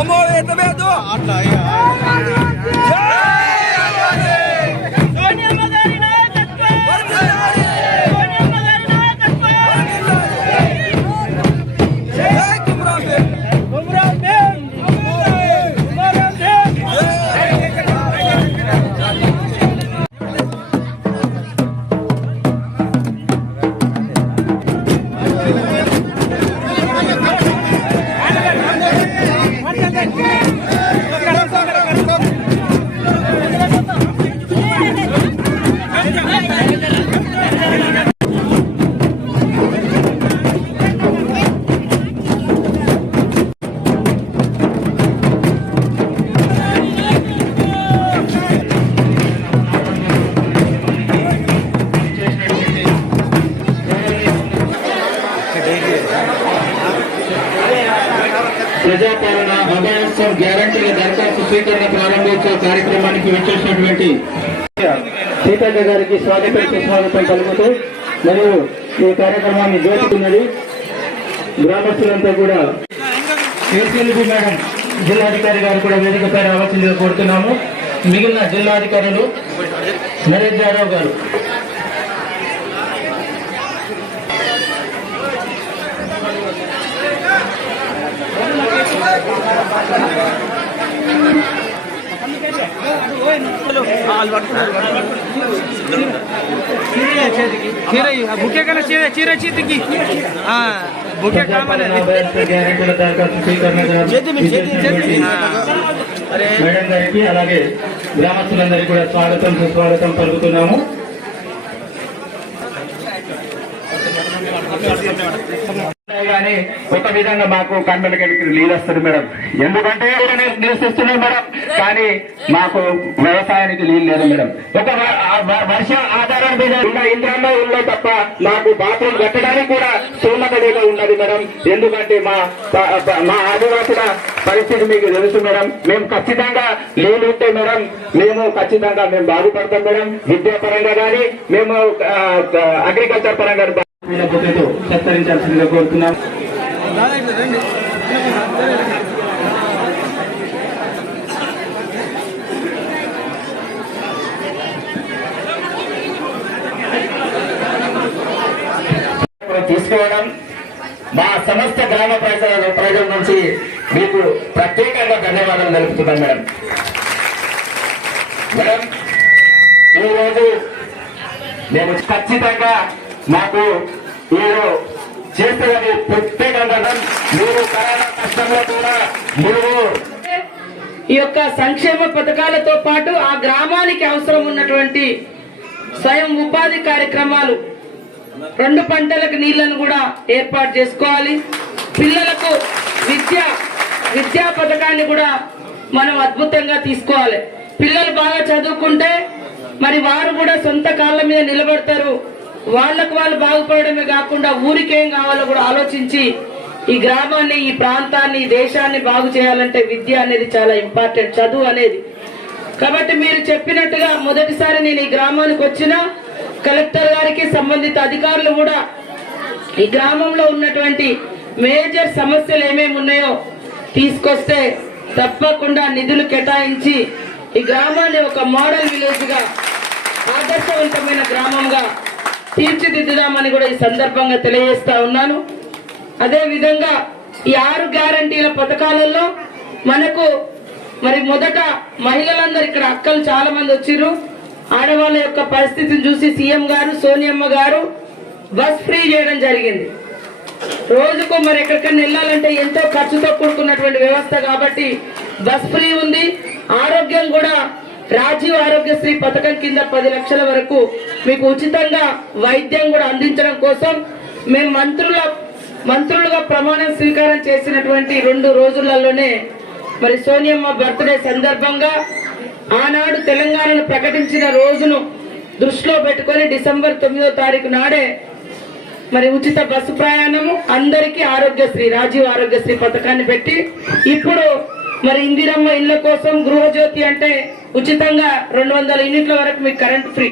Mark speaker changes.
Speaker 1: అమ్మో ఎత్తలేదు
Speaker 2: అట్లా
Speaker 3: ప్రజాపాలన అభయాసం గ్యారంటీల దరఖాస్తు స్వీకరణ ప్రారంభించే కార్యక్రమానికి వచ్చేసినటువంటి సీతక్క గారికి స్వాగతం సుస్వాగతం కలుగుతూ మరియు ఈ కార్యక్రమాన్ని జోచుకున్నది గ్రామస్తులంతా కూడా. కేసీఎల్బీ మేడం జిల్లాధికారి గారు కూడా వేదికపై రావాల్సిందిగా కోరుతున్నాము మిగిలిన జిల్లాధికారులు నరేష్
Speaker 2: బుకే కన్నా చీర చీర చేతికి. బుకే కావాలి.
Speaker 3: మేడం గారికి అలాగే గ్రామస్తులందరికీ కూడా స్వాగతం సుస్వాగతం పలుకుతున్నాము. కానీ ఒక విధంగా మాకు కండలకి నీళ్ళు వస్తుంది మేడం. ఎందుకంటే నివసిస్తున్నాం మేడం. కానీ మాకు వ్యవసాయానికి నీళ్ళు లేదు మేడం. ఒక వ- వర్ష ఆధారం మీద ఉన్న ఇంద్రమ్మ ఇల్లు తప్ప మాకు బాత్రూమ్ కట్టడానికి కూడా సోమకడిగా ఉన్నది మేడం. ఎందుకంటే మా మా ఆదివాసుల పరిస్థితి మీకు తెలుసు మేడం. మేము ఖచ్చితంగా నీళ్ళు ఉంటే మేడం మేము ఖచ్చితంగా మేము బాగుపడతాం మేడం. విద్యాపరంగా కానీ మేము అగ్రికల్చర్ పరంగా బుద్ధతో సత్కరించాల్సిందిగా కోరుతున్నాం. తీసుకోవడం మా సమస్త గ్రామ ప్రజల ప్రజల నుంచి మీకు ప్రత్యేకంగా ధన్యవాదాలు తెలుపుతున్నాం మేడం. మేడం ఈరోజు మేము ఖచ్చితంగా మాకు మీరు చేస్తున్నది ప్రత్యేకంగా మీరు కరోనా కష్టంలో కూడా మీరు
Speaker 4: ఈ యొక్క సంక్షేమ పథకాలతో పాటు ఆ గ్రామానికి అవసరం ఉన్నటువంటి స్వయం ఉపాధి కార్యక్రమాలు రెండు పంటలకు నీళ్ళను కూడా ఏర్పాటు చేసుకోవాలి. పిల్లలకు విద్య విద్యా పథకాన్ని కూడా మనం అద్భుతంగా తీసుకోవాలి. పిల్లలు బాగా చదువుకుంటే మరి వారు కూడా సొంత కాళ్ళ మీద నిలబడతారు. వాళ్ళకు వాళ్ళు బాగుపడమే కాకుండా ఊరికేం కావాలో కూడా ఆలోచించి ఈ గ్రామాన్ని ఈ ప్రాంతాన్ని ఈ దేశాన్ని బాగు చేయాలంటే విద్య అనేది చాలా ఇంపార్టెంట్ చదువు అనేది. కాబట్టి మీరు చెప్పినట్టుగా మొదటిసారి నేను ఈ గ్రామానికి వచ్చిన కలెక్టర్ గారికి సంబంధిత అధికారులు కూడా ఈ గ్రామంలో ఉన్నటువంటి మేజర్ సమస్యలు ఏమేమి ఉన్నాయో తీసుకొస్తే తప్పకుండా నిధులు కేటాయించి ఈ గ్రామాన్ని ఒక మోడల్ విలేజ్గా ఆదర్శవంతమైన గ్రామంగా తీర్చిదిద్దుదామని కూడా ఈ సందర్భంగా తెలియజేస్తా ఉన్నాను. అదే విధంగా ఈ ఆరు గ్యారంటీల పథకాలలో మనకు మరి మొదట మహిళలందరూ ఇక్కడ అక్కలు చాలా మంది వచ్చిర్రు. ఆడవాళ్ళ యొక్క పరిస్థితిని చూసి సీఎం గారు సోనియమ్మ గారు బస్ ఫ్రీ చేయడం జరిగింది. రోజుకు మరి ఎక్కడికైనా వెళ్ళాలంటే ఎంతో ఖర్చుతో కూడుకున్నటువంటి వ్యవస్థ కాబట్టి బస్ ఫ్రీ ఉంది. ఆరోగ్యం కూడా రాజీవ్ ఆరోగ్యశ్రీ పథకం కింద పది లక్షల వరకు మీకు ఉచితంగా వైద్యం కూడా అందించడం కోసం మేము మంత్రుల మంత్రులుగా ప్రమాణం స్వీకారం చేసినటువంటి రెండు రోజులలోనే మరి సోనియమ్మ బర్త్డే సందర్భంగా ఆనాడు తెలంగాణను ప్రకటించిన రోజును దృష్టిలో పెట్టుకొని డిసెంబర్ తొమ్మిదో తారీఖు నాడే మరి ఉచిత బస్సు ప్రయాణము అందరికీ ఆరోగ్యశ్రీ రాజీవ్ ఆరోగ్యశ్రీ పథకాన్ని పెట్టి ఇప్పుడు మరి ఇందిరమ్మ ఇళ్ళ కోసం గృహజ్యోతి అంటే ఉచితంగా రెండు వందల యూనిట్ల వరకు మీకు కరెంట్ ఫ్రీ.